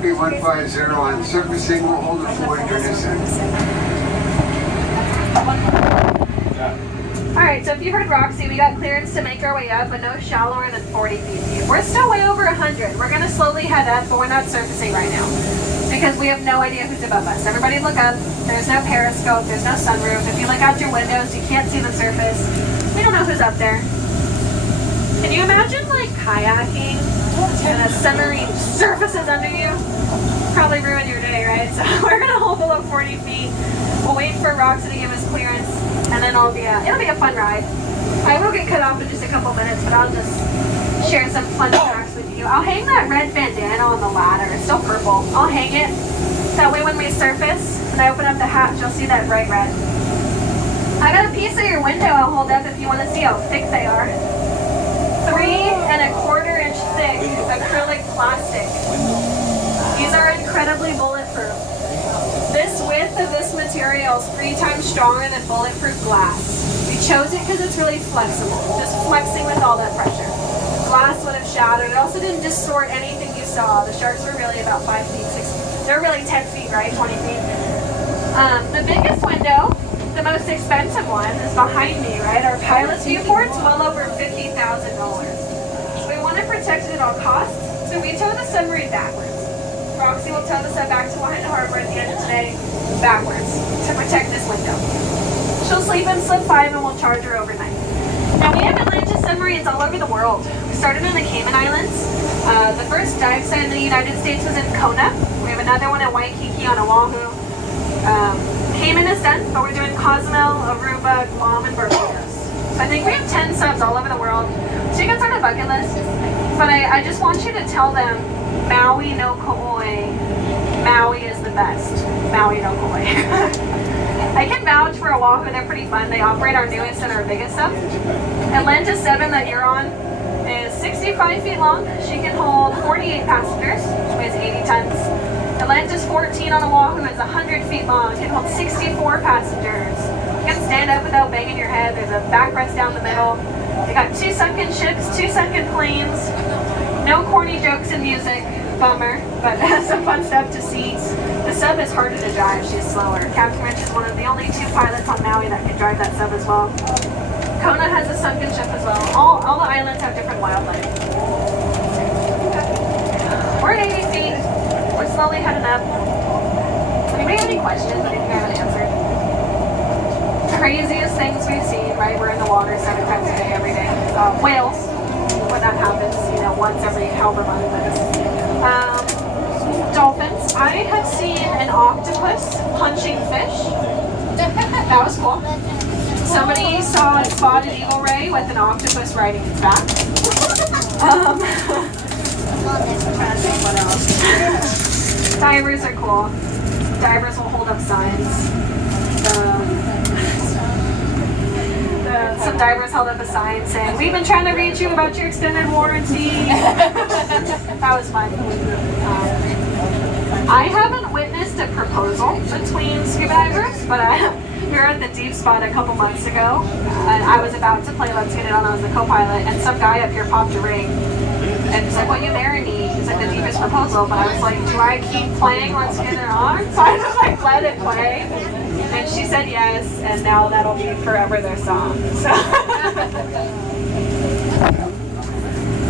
Copy 150 on surfacing. We'll hold it for you during this end. Alright, so if you heard Roxy, we got clearance to make our way up, but no shallower than 40 feet deep. We're still way over 100. We're going to slowly head up, but we're not surfacing right now because we have no idea who's above us. Everybody look up. There's no periscope. There's no sunroof. If you look out your windows, you can't see the surface. We don't know who's up there. Can you imagine like kayaking and a submarine surfaces under you? Probably ruin your day, right? So we're going to hold below 40 feet. We'll wait for Roxy to give us clearance, and then it'll be a fun ride. I will get cut off in just a couple minutes, but I'll just share some fun facts with you. I'll hang that red bandana on the ladder. It's still purple. I'll hang it. That way when we surface and I open up the hatch, you'll see that bright red. I got a piece of your window I'll hold up if you want to see how thick they are. 3¼ inch thick acrylic plastic. These are incredibly bulletproof. This width of this material is 3 times stronger than bulletproof glass. We chose it because it's really flexible, just flexing with all that pressure. Glass would have shattered. It also didn't distort anything you saw. The sharks were really about 5 feet, 6 feet. They're really 10 feet, right? 20 feet. The biggest window, the most expensive one, is behind me, right? Our pilot's viewport's well over $50,000. So we want to protect it at all costs, so we tow the submarine backwards. Roxy will tow the sub back to Lahaina Harbor at the end of today, backwards, to protect this window. She'll sleep in slip 5 and we'll charge her overnight. Now we have Atlantis submarines all over the world. We started in the Cayman Islands. The first dive site in the United States was in Kona. We have another one in Waikiki on Oahu. Cayman is done, but we're doing Cozumel, Aruba, Guam, and Barbados. So I think we have 10 subs all over the world. So you can start a bucket list. But I just want you to tell them Maui no Kauai. Maui is the best. Maui no Kauai. I can vouch for Oahu. They're pretty fun. They operate our newest and our biggest sub. Atlantis 7 that you're on is 65 feet long. She can hold 48 passengers, which weighs 80 tons. Atlantis 14 on Oahu is 100 feet long. It can hold 64 passengers. You can stand up without banging your head. There's a backrest down the middle. They got 2 sunken ships, 2 sunken planes. No corny jokes and music. Bummer, but some fun stuff to see. The sub is harder to drive. She's slower. Captain Rich is one of the only 2 pilots on Maui that can drive that sub as well. Kona has a sunken ship as well. All the islands have different wildlife. We're at 80 feet. We're slowly heading up. Anybody have any questions? Anything I haven't answered? Craziest things we've seen, right? We're in the water 7 times a day, every day. Whales, when that happens, once every however month. Dolphins. I have seen an octopus punching fish. That was cool. Somebody saw a spotted eagle ray with an octopus riding its back. What else? Divers are cool. Divers will hold up signs. Some divers held up a sign saying, "We've been trying to reach you about your extended warranty." That was fun. I haven't witnessed a proposal between scuba divers, but we were at the deep spot a couple months ago, and I was about to play Let's Get It On. I was the co-pilot, and some guy up here popped a ring. And he's like, "Will you marry me?" He's like, "The deepest proposal." But I was like, "Do I keep playing Let's Get It On?" So I just let it play. And she said yes, and now that'll be forever their song. So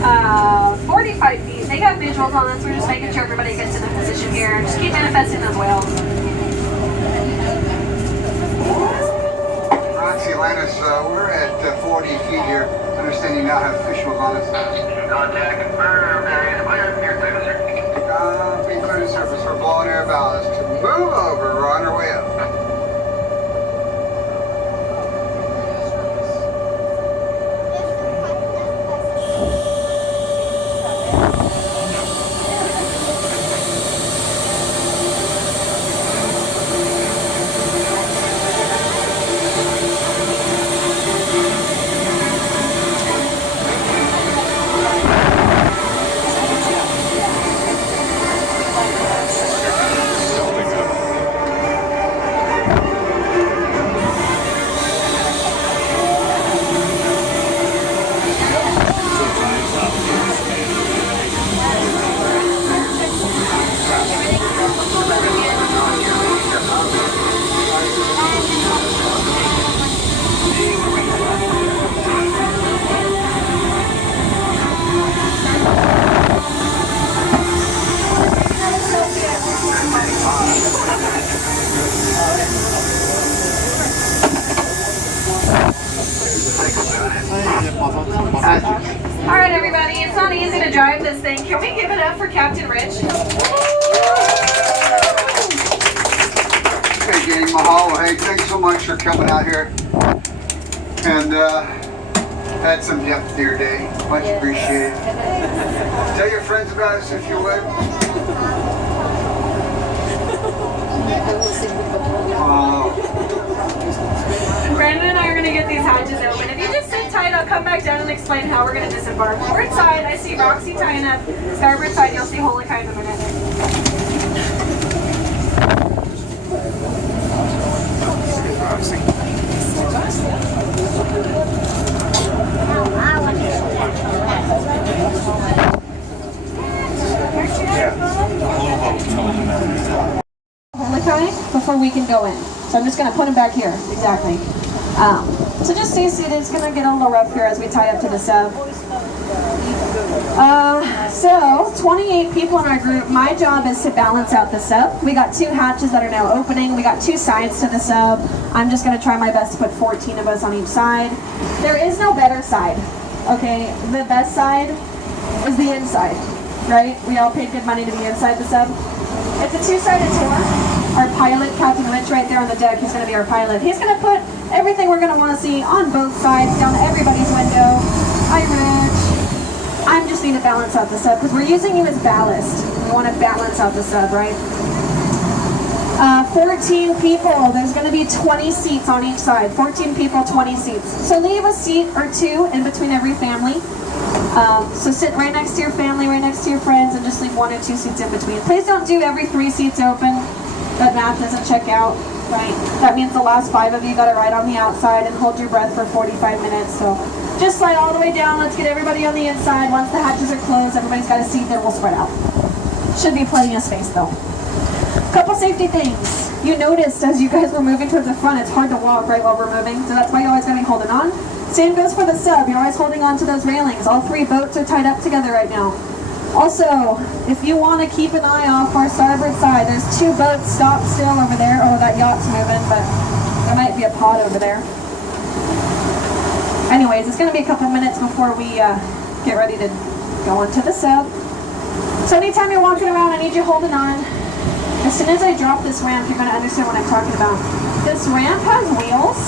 45 feet. They got visuals on us. We're just making sure everybody gets in a position here. Just keep manifesting those whales. Atlantis, we're at 40 feet here. Understand you now have visuals on us. Contact confirmed. Area clear. Near surface. Being clear to surface. We're blowing air ballast. Move over. We're on our way up. All right, everybody, it's not easy to drive this thing. Can we give it up for Captain Rich? Hey, gang, mahalo. Hey, thanks so much for coming out here and had some depth to your day. Much appreciated. Tell your friends about us if you would. Brandon and I are going to get these hatches open. If you just sit tight, I'll come back down and explain how we're going to disembark. We're inside. I see Roxy tying up. Starboard side, you'll see Holokai in a minute. Holokai before we can go in. So I'm just going to put him back here. Exactly. So just stay seated. It's going to get a little rough here as we tie up to the sub. So 28 people in our group. My job is to balance out the sub. We got 2 hatches that are now opening. We got 2 sides to the sub. I'm just going to try my best to put 14 of us on each side. There is no better side. Okay, the best side is the inside, right? We all paid good money to be inside the sub. It's a 2-sided tour. Our pilot, Captain Rich, right there on the deck, he's going to be our pilot. He's going to put everything we're going to want to see on both sides, down everybody's window. Hi, Rich. I just need to balance out the sub because we're using you as ballast. We want to balance out the sub, right? 14 people. There's going to be 20 seats on each side. 14 people, 20 seats. So leave a seat or 2 in between every family. So sit right next to your family, right next to your friends, and just leave 1 or 2 seats in between. Please don't do every 3 seats open. That math doesn't check out, right? That means the last 5 of you got to ride on the outside and hold your breath for 45 minutes. So just slide all the way down. Let's get everybody on the inside. Once the hatches are closed, everybody's got a seat there. We'll spread out. Should be plenty of space though. Couple safety things. You noticed as you guys were moving towards the front, it's hard to walk right while we're moving. So that's why you're always going to be holding on. Same goes for the sub. You're always holding on to those railings. All 3 boats are tied up together right now. Also, if you want to keep an eye off our starboard side, there's 2 boats stopped still over there. Oh, that yacht's moving, but there might be a pod over there. Anyways, it's going to be a couple minutes before we get ready to go into the sub. So anytime you're walking around, I need you holding on. As soon as I drop this ramp, you're going to understand what I'm talking about. This ramp has wheels.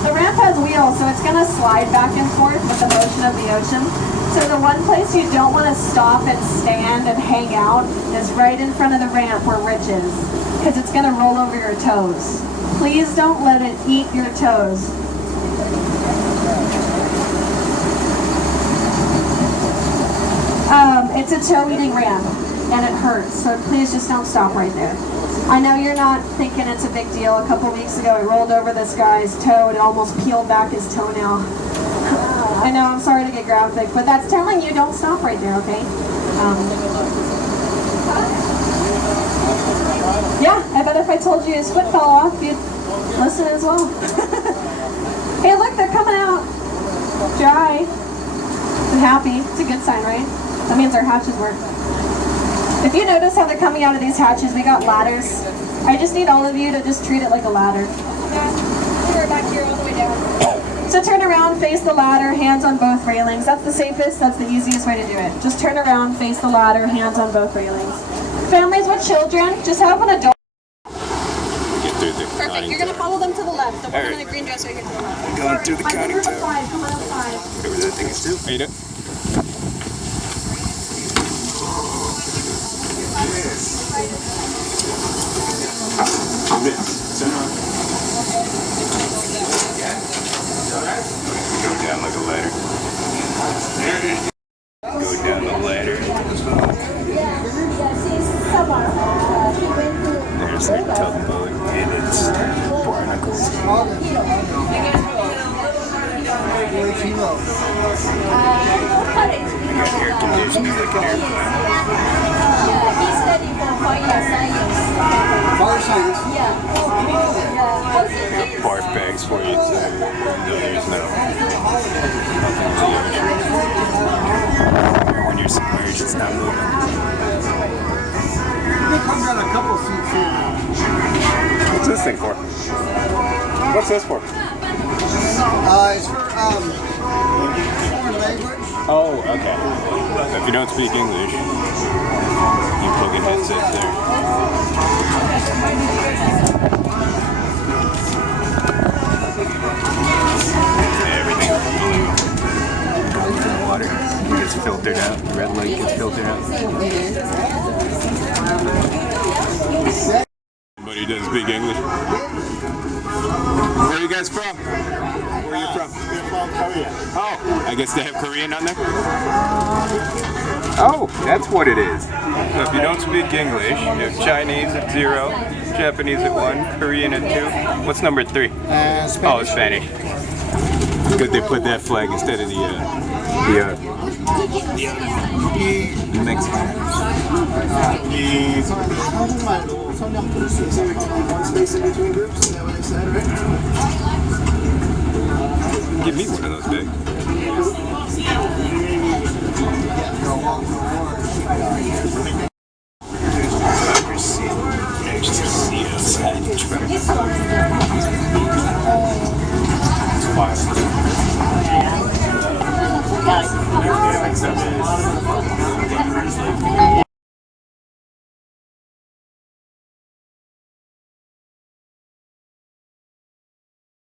The ramp has wheels, so it's going to slide back and forth with the motion of the ocean. So the one place you don't want to stop and stand and hang out is right in front of the ramp where Rich is, because it's going to roll over your toes. Please don't let it eat your toes. It's a toe-eating ramp, and it hurts, so please just don't stop right there. I know you're not thinking it's a big deal. A couple weeks ago, I rolled over this guy's toe and almost peeled back his toenail. I know, I'm sorry to get graphic, but that's telling you don't stop right there, okay? Yeah, I bet if I told you his foot fell off, you'd listen as well. Hey, look, they're coming out. Dry. And happy. It's a good sign, right? That means our hatches work. If you notice how they're coming out of these hatches, we got ladders. I just need all of you to just treat it like a ladder. We're back here all the way down. So turn around, face the ladder, hands on both railings. That's the safest, that's the easiest way to do it. Just turn around, face the ladder, hands on both railings. Families with children, just have an adult. Perfect, you're going to follow them to the left. The woman in the green dress right here to the left. Going through the conning tower. Come on outside. Whatever that thing is too. How you doing? Go down like a ladder. Go down the ladder. There's their tugboat and its barnacles. We got air conditioning like an airplane. He's studying for fire science. Fire science? Yeah. Barf bags for you, so there's nothing when you're submerged, it's not moving. It comes out a couple seats here. What's this thing for? What's this for? It's for foreign language. Oh, okay. If you don't speak English, you plug in headsets there. Everything's blue. Water gets filtered out. The red light gets filtered out. Anybody doesn't speak English? Where are you guys from? Where are you from? We're from Korea. Oh, I guess they have Korean on there? Oh, that's what it is. So if you don't speak English, you have Chinese at 0, Japanese at 1, Korean at 2. What's number 3? Spanish. Oh, Spanish. Good they put that flag instead of the Mexican. 한국말로 설명 들을 수 있어요. One space in between groups, is that what they said, right? Give me one of those, babe.